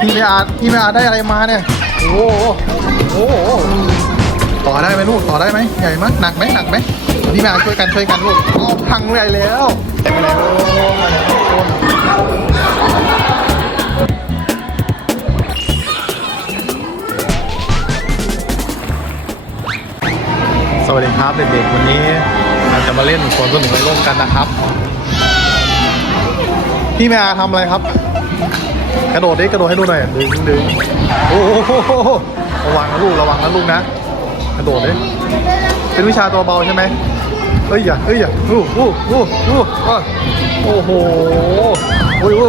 พี่ไม่อาพี่ไม่อาได้อะไรมาเนี่ย โอ้โหโอ้โหต่อได้ไหมลูกต่อได้ไหมใหญ่มั้ยหนักไหมหนักไหมพี่ไม่อาช่วยกันช่วยกันลูกเอาพังเลยแล้วไปไหนโอ้มาไหนคนสวัสดีครับเด็กๆวันนี้เราจะมาเล่นสวนสนุกในร่มกันนะครับ พี่แม่อาทำอะไรครับ กระโดดดิกระโดดให้ดูหน่อยดึงดึงโอ้โหระวังนะลูกระวังนะลูกนะ กระโดดดิเป็นวิชาตัวเบาใช่ไหมเอ้ยอย่าเอ้ยอย่าอู้อู้อู้อู้อ้าวโอ้โหโอ้ยโอ้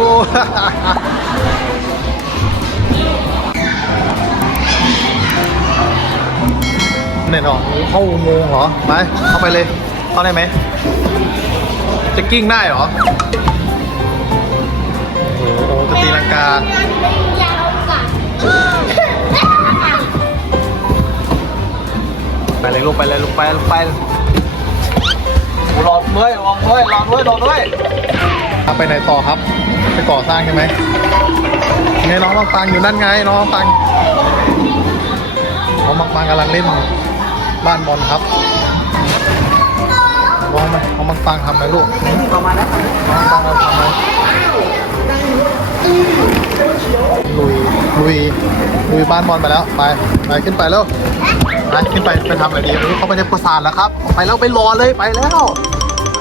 เนี่ยเนาะเข้าโมงเหรอ ไป เข้าไปเลย เข้าได้ไหม จะกิ้งได้เหรอ อ้โหจะตีลังกายาวกว่าไปเลยลูกไปเลยลูกไปลูกไปรอด้วยรอด้วยรอด้วยรอด้วยไปไหนต่อครับ ไปก่อสร้างใช่ไหมไงน้องมังปังอยู่นั่นไงน้องมังปังน้องมังปังกำลังเล่นบ้านบอลครับน้องมันน้องมังปังทำอะไรลูกน้องมังปังเราทำอะไร ลุยบ้านบอลไปแล้วไปไปขึ้นไปแล้วไปขึ้นไปไปทำอะไรดีไม่รู้เขาไปในปรสาทแล้วครับไปแล้วไปรอเลยไปแล้ว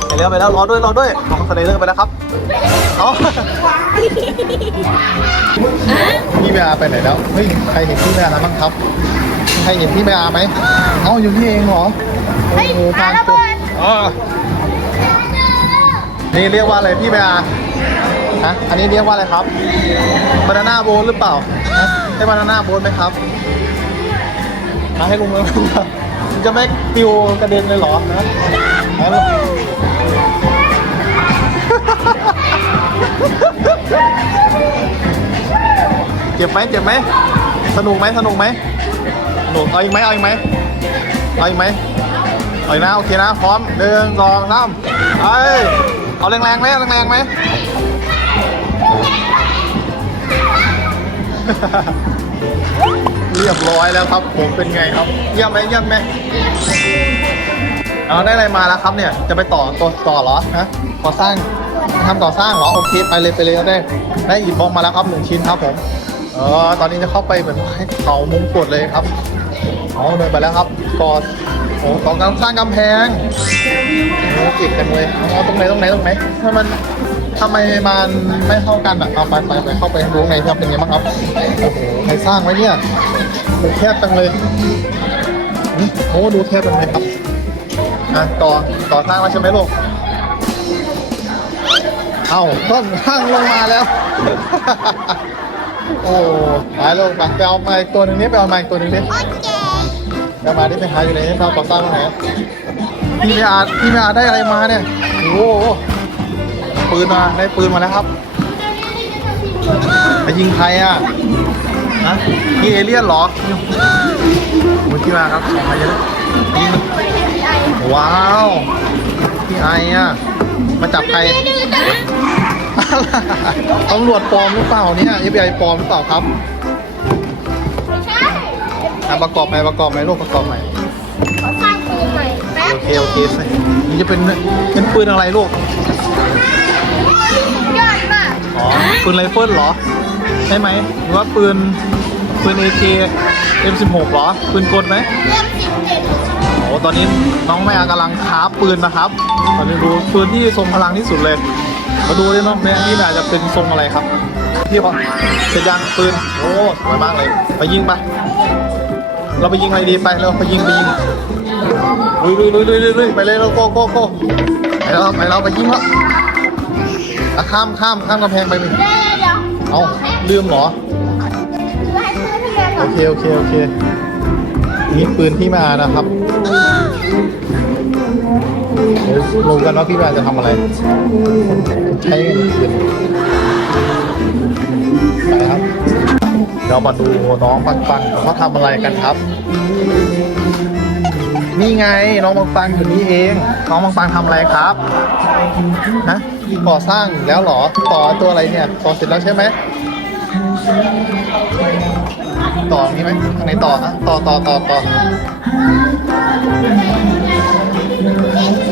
ไปแล้วไปแล้วรอด้วยรอด้วยน้องสไลเดอร์ไปแล้วครับเอาพี่แม่อาไปไหนแล้วเฮ้ยใครเห็นพี่แม่อาแล้วบ้างครับใครเห็นพี่แม่อาไหมเอ้าอยู่นี่เองเหรอโอ้โหทางตกอ๋อนี่เรียกว่าอะไรพี่แม่อาฮะอันนี้เรียกว่าอะไรครับบานาน่าโบนหรือเปล่า ใช่บานาน่าโบนไหมครับมาให้ลุงเลยจะไม่ปิวกระเด็นเลยเหรอฮะเอาลูกเจ็บไหมเจ็บไหมสนุกไหมสนุกไหมสนุกเอาอีกไหมเอาอีกไหมเอาอีกไหมเอาอีกนะโอเคนะพร้อมหนึ่งสองสามเอ้ยเอาแรงๆไหมเอาแรงๆไหม เรียบร้อยแล้วครับ ผมเป็นไงครับเยี่ยมไหมเยี่ยมไหมเอาได้อะไรมาแล้วครับเนี่ยจะไปต่อตัวต่อเหรอฮะก่อสร้างทำก่อสร้างเหรอโอเคไปเลยไปเลยได้ได้อิฐบล็อกมาแล้วครับหนึ่งชิ้นครับผมเออตอนนี้จะเข้าไปเหมือนเขามุมกดเลยครับเอาเดินไปแล้วครับก่อโอ้ก่อกำลังสร้างกำแพงโอ้เก่งจังเลยเอาตรงไหนตรงไหนตรงไหนถ้ามันทำไมมันไม่เข้ากันอะเอาไปไปไปเข้าไปดูข้างในครับเป็นไงบ้างครับโอ้โหใครสร้างไว้เนี่ย ดูแคบจังเลยหึโอ้ดูแคบจังเลยครับอะต่อต่อสร้างแล้วใช่ไหมลูกเอ้าต้นข้างลงมาแล้ว โอ้หายลงไปไปเอาไม้ตัวหนึ่งนี้ไปเอาไม้ตัวหนึ่งนี้โอเคไปเอามาที่ไปหาอยู่ในนี้เราก่อสร้างตรงไหนพี่ไม่อาพี่ไม่อาได้อะไรมาเนี่ยโอ้โหปืนมาได้ปืนมาแล้วครับไปยิงใครอะ ฮะมีเอเลี่ยนเหรอโอ้ยพี่มาครับใครเยอะยิงว้าวพี่ไออะ มาจับใครตำรวจปลอมหรือเปล่าเนี่ย FBI ปลอมหรือเปล่าครับไม่ใช่อะประกอบใหม่ประกอบใหม่ลูกประกอบใหม่ขอสร้างปืนใหม่แป๊บโอเคโอเคสินี่จะเป็นเป็นปืนอะไรลูกยอดมากอ๋อปืนไรเฟิลเหรอใช่ไหมหรือว่าปืน ปืน AK M16 เหรอ ปืนกลไหมเริ่มสิบเจ็ดโอ้ตอนนี้น้องแม่กำลังค้าปืนนะครับ ตอนนี้ดูปืนที่ทรงพลังที่สุดเลย มาดูดิน้องแม่นี่น่าจะเป็นทรงอะไรครับพี่พอเสร็จยังปืน โอ้สวยมากเลย ไปยิงไป เราไปยิงอะไรดีไปเราไปยิงไปยิงลุยลุยลุยลุยลุยลุยไปเลยเราโก้โก้โก้ไปแล้วไปเราไปยิงละอะข้ามข้ามข้ามกำแพงไปเลยเดี๋ยวเดี๋ยวเอ้าลืมเหรอ โอเค โอเค โอเค นี่ปืนที่มานะครับ เดี๋ยวรู้กันว่าพี่มาจะทำอะไร ใช้ปืนไปครับเรามาดูน้องปังปังเขาทำอะไรกันครับ นี่ไงน้องปังปังอยู่นี่เอง น้องปังปังทำอะไรครับฮะก่อสร้างแล้วเหรอต่อตัวอะไรเนี่ยต่อเสร็จแล้วใช่ไหม ต่อนี้ไหมทางไหนต่อนะต่อต่อต่อต่อ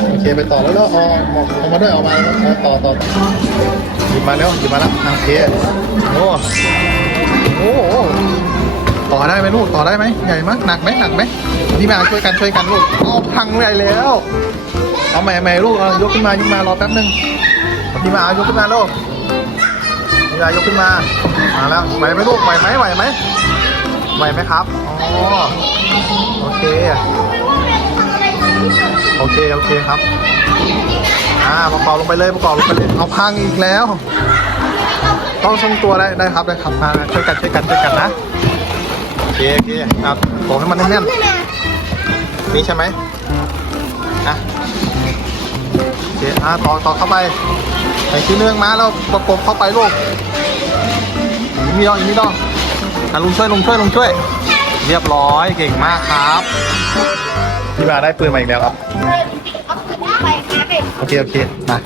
โอเคไปต่อแล้วแล้วเอาเอาเอามาด้วยเอามาเอาต่อต่อต่อหยิบมาแล้วหยิบมาแล้วโอเคโอ้โอ้โหต่อได้ไหมลูกต่อได้ไหมใหญ่มั้ยหนักไหมหนักไหมพี่มาช่วยกันช่วยกันลูกเอาพังใหญ่แล้วเอาใหม่ใหม่ลูกเอายกขึ้นมายกมารอแป๊บนึงพี่มาเอายกขึ้นมาลูก พี่มายกขึ้นมามาแล้วไหวไหมลูกไหวไหมไหวไหมไหวไหมครับอ๋อโอเค โอเคโอเคครับอ่าประกอบลงไปเลยประกอบลงไปเลยเอาพังอีกแล้ว ต้องทรงตัวได้ได้ครับได้ครับมาช่วยกันช่วยกันช่วยกันนะโอเคโอเคครับตกให้มันแน่นใช่ไหมๆนี่ใช่ไหมอะโอเคอ่าต่อต่อเข้าไป ใส่ที่เนื่องมาแล้วประกบเข้าไปลูกอีกนิดเดียวอีกนิดเดียวอะลุงช่วยลุงช่วยลุงช่วย เรียบร้อยเก่งมากครับพี่บาได้ปืนมาอีกแล้วครับเอาขึ้นไปนะเด็กโอเคโอเคนะ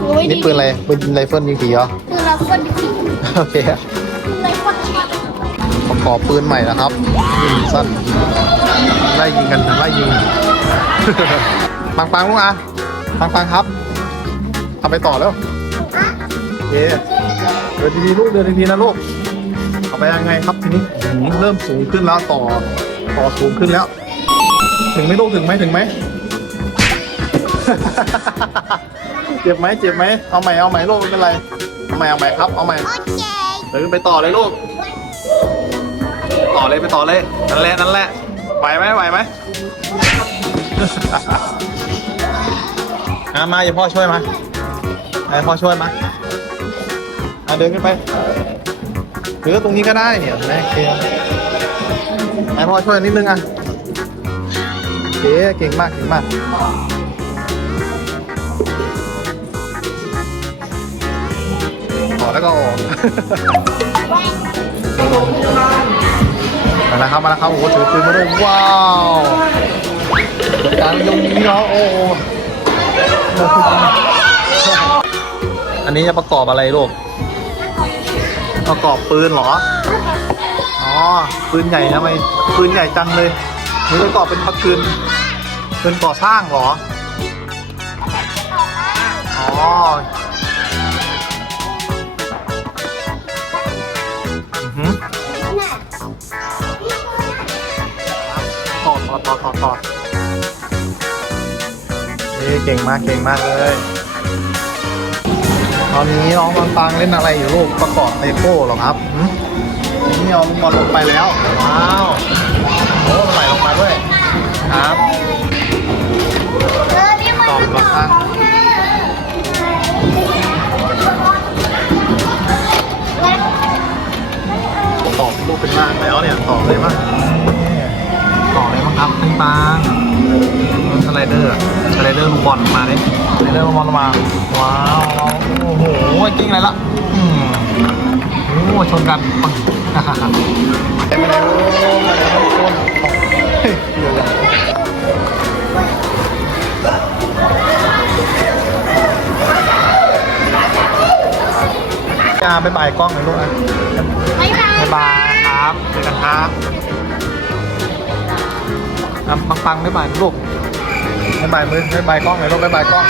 โอ้ยนี่ปืนอะไรปืนไรเฟิลยิงผีเหรอคือเราคนดีโอเคเลยคนดีประกอบปืนใหม่นะครับยิงสั้นไล่ยิงกันไล่ยิงปังปังลูกอะปังปังครับ ทำไปต่อแล้วโอเคเดินดีๆลูกเดินดีๆนะลูกเอาไปยังไงครับทีนี้หืมเริ่มสูงขึ้นแล้วต่อต่อสูงขึ้นแล้ว ถึงไหมลูกถึงไหมถึงไหมเจ็บไหมเจ็บไหมเอาใหม่เอาใหม่ลูกไม่เป็นไรเอาใหม่เอาใหม่ครับเอาใหม่โอเคเดินไปต่อเลยลูกต่อเลยไปต่อเลยนั่นแหละนั่นแหละไหวไหมไหวไหมอะมาอย่าพ่อช่วยมา ให้พ่อช่วยมาอะเดินขึ้นไปหรือตรงนี้ก็ได้เนี่ยแม่เคลียร์ให้พ่อช่วยนิดนึงอะโอเคเก่งมากเก่งมากต่อแล้วก็ออกมาแล้วครับมาแล้วครับโอ้โหถือปืนมาด้วยว้าวการยงนี้เนาะโอ้โห อันนี้จะประกอบอะไรลูก ประกอบปืนเหรอ อ๋อ ปืนใหญ่ทำไม ปืนใหญ่จังเลย นี่ประกอบเป็นปืนปืนก่อสร้างเหรอ อ๋อต่อต่อต่อต่อต่อนี่เก่งมาก เก่งมากเลย ตอนนี้น้องฟังฟังเล่นอะไรอยู่ลูกประกอบเตโก้หรอครับนี่เอาบอลลงไปแล้ว ว้าวโอ้ไหลลงมาด้วย ครับเออนี่มันต่อก่อสร้างต่อลูกเป็นมากแล้วเนี่ยต่อเลยมั้งต่อเลยมั้งครับเป็นบางสไลเดอร์ เดอร์ลูกบอลมาเลยสไลเดอร์ลูกบอลมา ว้าว โอ้โหจริงอะไรละอืมโอ้ชนกันปังฮ่าฮ่าฮ่ามาแล้วมาแล้วทุกคนเฮ้ยเดี๋ยวๆจ้าบ๊ายบายกล้องหน่อยลูกอะไม่ได้บ๊ายบายครับเจอกันครับอะปังปังๆบ๊ายบายลูก บ๊ายบายมือบ๊ายบายกล้องหน่อยลูกบ๊ายบายกล้อง